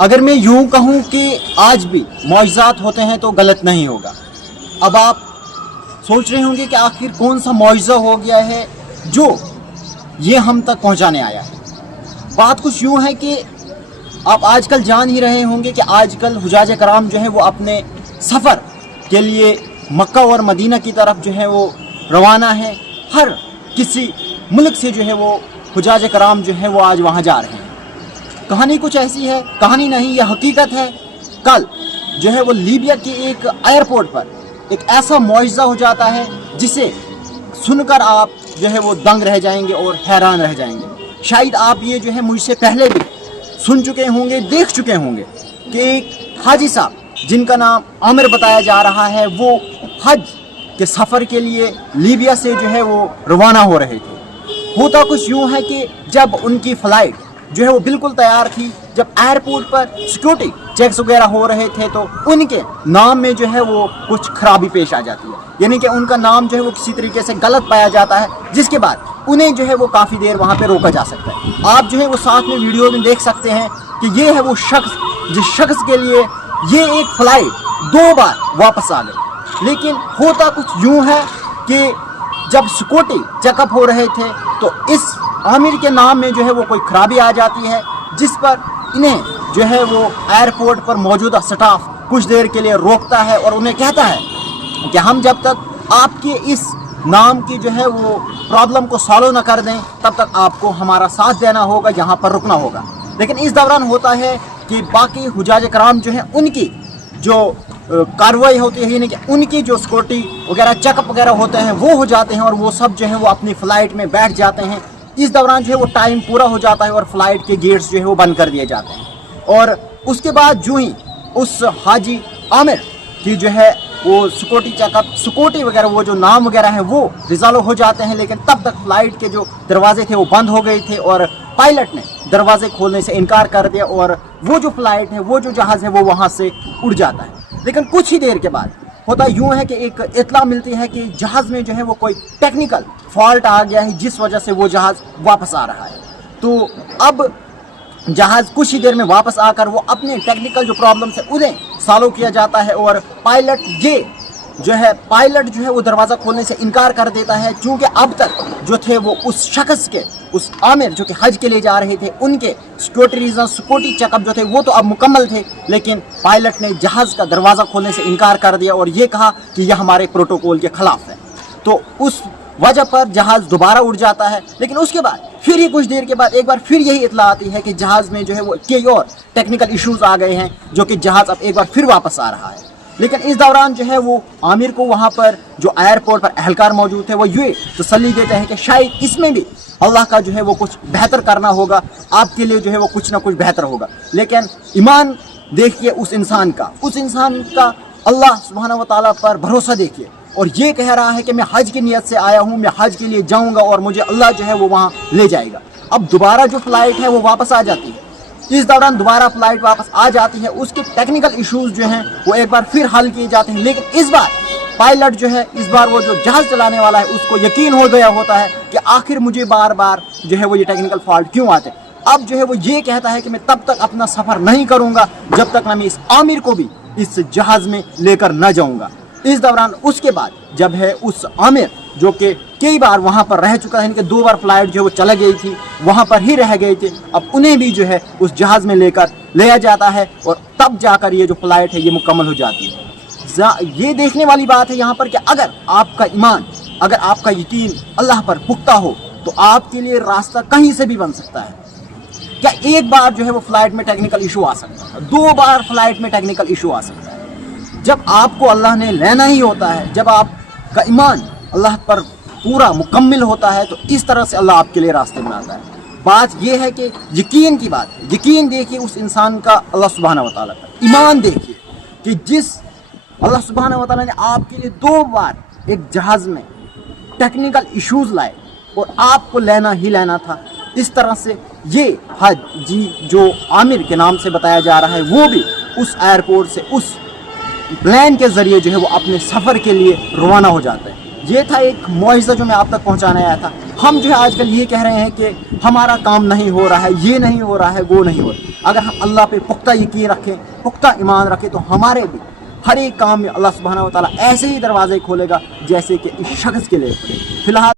अगर मैं यूं कहूं कि आज भी मौजज़ात होते हैं तो गलत नहीं होगा। अब आप सोच रहे होंगे कि आखिर कौन सा मौजज़ा हो गया है जो ये हम तक पहुंचाने आया है। बात कुछ यूं है कि आप आजकल जान ही रहे होंगे कि आजकल हुजाज कराम जो है वो अपने सफ़र के लिए मक्का और मदीना की तरफ जो है वो रवाना है। हर किसी मुल्क से जो है वो हुजाज कराम जो है वो आज वहाँ जा रहे हैं। कहानी कुछ ऐसी है, कहानी नहीं, यह हकीकत है। कल जो है वो लीबिया के एक एयरपोर्ट पर एक ऐसा मौजज़ा हो जाता है जिसे सुनकर आप जो है वो दंग रह जाएंगे और हैरान रह जाएंगे। शायद आप ये जो है मुझसे पहले भी सुन चुके होंगे, देख चुके होंगे कि एक हाजी साहब जिनका नाम आमिर बताया जा रहा है, वो हज के सफ़र के लिए लीबिया से जो है वो रवाना हो रहे थे। होता कुछ यूँ है कि जब उनकी फ़्लाइट जो है वो बिल्कुल तैयार थी, जब एयरपोर्ट पर सिक्योरिटी चेक्स वगैरह हो रहे थे तो उनके नाम में जो है वो कुछ खराबी पेश आ जाती है, यानी कि उनका नाम जो है वो किसी तरीके से गलत पाया जाता है, जिसके बाद उन्हें जो है वो काफ़ी देर वहाँ पे रोका जा सकता है। आप जो है वो साथ में वीडियो में देख सकते हैं कि ये है वो शख्स जिस शख्स के लिए ये एक फ़्लाइट 2 बार वापस आ गई। लेकिन होता कुछ यूँ है कि जब सिक्योरिटी चेकअप हो रहे थे तो इस आमिर के नाम में जो है वो कोई खराबी आ जाती है, जिस पर इन्हें जो है वो एयरपोर्ट पर मौजूदा स्टाफ कुछ देर के लिए रोकता है और उन्हें कहता है कि हम जब तक आपके इस नाम की जो है वो प्रॉब्लम को सॉल्व न कर दें तब तक आपको हमारा साथ देना होगा, यहाँ पर रुकना होगा। लेकिन इस दौरान होता है कि बाकी हुजाज कराम जो है उनकी जो कार्रवाई होती है, यानी कि उनकी जो सिक्योरिटी वगैरह चेकअप वगैरह होते हैं वो हो जाते हैं और वो सब जो है वो अपनी फ़्लाइट में बैठ जाते हैं। इस दौरान जो है वो टाइम पूरा हो जाता है और फ़्लाइट के गेट्स जो है वो बंद कर दिए जाते हैं। और उसके बाद जो ही उस हाजी आमिर की जो है वो सिक्योरिटी चेकअप, सिक्योरिटी वगैरह वो जो नाम वगैरह है वो रिजॉल्व हो जाते हैं, लेकिन तब तक फ़्लाइट के जो दरवाजे थे वो बंद हो गए थे और पायलट ने दरवाजे खोलने से इनकार कर दिया और वो जो फ़्लाइट है, वो जो जहाज़ है वो वहाँ से उड़ जाता है। लेकिन कुछ ही देर के बाद होता यूँ है कि एक इत्तला मिलती है कि जहाज़ में जो है वो कोई टेक्निकल फॉल्ट आ गया है, जिस वजह से वो जहाज़ वापस आ रहा है। तो अब जहाज़ कुछ ही देर में वापस आकर वो अपने टेक्निकल जो प्रॉब्लम है उन्हें सॉल्व किया जाता है और पायलट जो है वो दरवाज़ा खोलने से इनकार कर देता है, क्योंकि अब तक जो थे वो उस शख्स के, उस आमिर जो कि हज के लिए जा रहे थे, उनके सिक्योरिटी रीज़न, सिक्योरिटी चेकअप जो थे वो तो अब मुकम्मल थे, लेकिन पायलट ने जहाज़ का दरवाज़ा खोलने से इनकार कर दिया और ये कहा कि यह हमारे प्रोटोकॉल के ख़िलाफ़ है। तो उस वजह पर जहाज़ दोबारा उड़ जाता है। लेकिन उसके बाद फिर ही कुछ देर के बाद एक बार फिर यही इत्तला आती है कि जहाज़ में जो है वो कई और टेक्निकल इश्यूज़ आ गए हैं, जो कि जहाज़ अब एक बार फिर वापस आ रहा है। लेकिन इस दौरान जो है वो आमिर को वहाँ पर जो एयरपोर्ट पर एहलकार मौजूद थे वो ये तसल्ली देते हैं कि शायद इसमें भी अल्लाह का जो है वो कुछ बेहतर करना होगा, आपके लिए जो है वो कुछ ना कुछ बेहतर होगा। लेकिन ईमान देखिए उस इंसान का अल्लाह सुब्हानहू व तआला पर भरोसा देखिए, और ये कह रहा है कि मैं हज की नीयत से आया हूँ, मैं हज के लिए जाऊँगा और मुझे अल्लाह जो है वो वहाँ ले जाएगा। अब दोबारा जो फ़्लाइट है वो वापस आ जाती है। इस दौरान दोबारा फ़्लाइट वापस आ जाती है, उसके टेक्निकल इश्यूज़ जो हैं वो एक बार फिर हल किए जाते हैं। लेकिन इस बार पायलट जो है, इस बार वो जो जहाज़ चलाने वाला है उसको यकीन हो गया होता है कि आखिर मुझे बार बार जो है वो ये टेक्निकल फॉल्ट क्यों आते। अब जो है वो ये कहता है कि मैं तब तक अपना सफ़र नहीं करूँगा जब तक मैं इस आमिर को भी इस जहाज़ में लेकर न जाऊँगा। इस दौरान उसके बाद जब है उस आमिर जो कि कई बार वहाँ पर रह चुका है, इनके 2 बार फ़्लाइट जो है वो चला गई थी, वहाँ पर ही रह गए थे, अब उन्हें भी जो है उस जहाज़ में लेकर लिया जाता है और तब जाकर ये जो फ़्लाइट है ये मुकम्मल हो जाती है। ये देखने वाली बात है यहाँ पर कि अगर आपका ईमान, अगर आपका यकीन अल्लाह पर पुख्ता हो तो आपके लिए रास्ता कहीं से भी बन सकता है। क्या एक बार जो है वो फ़्लाइट में टेक्निकल इशू आ सकता है, 2 बार फ़्लाइट में टेक्निकल इशू आ सकता है। जब आपको अल्लाह ने लेना ही होता है, जब आपका ईमान अल्लाह पर पूरा मुकम्मल होता है, तो इस तरह से अल्लाह आपके लिए रास्ते बनाता है। बात यह है कि यकीन की बात है। यकीन देखिए उस इंसान का अल्लाह सुब्हानहू व तआला का, ईमान देखिए कि जिस अल्लाह सुब्हानहू व तआला ने आपके लिए 2 बार एक जहाज़ में टेक्निकल इश्यूज़ लाए और आपको लेना ही लेना था। इस तरह से ये हाजी जो आमिर के नाम से बताया जा रहा है वो भी उस एयरपोर्ट से उस प्लेन के ज़रिए जो है वो अपने सफ़र के लिए रवाना हो जाता है। ये था एक मुआज़ा जो मैं आप तक पहुंचाने आया था। हम जो है आजकल ये कह रहे हैं कि हमारा काम नहीं हो रहा है, ये नहीं हो रहा है, वो नहीं हो रहा है। अगर हम अल्लाह पे पुख्ता यकीन रखें, पुख्ता ईमान रखें, तो हमारे भी हर एक काम में अल्लाह सुब्हानहू व तआला ऐसे ही दरवाजे खोलेगा जैसे कि इस शख्स के लिए खोले। फिलहाल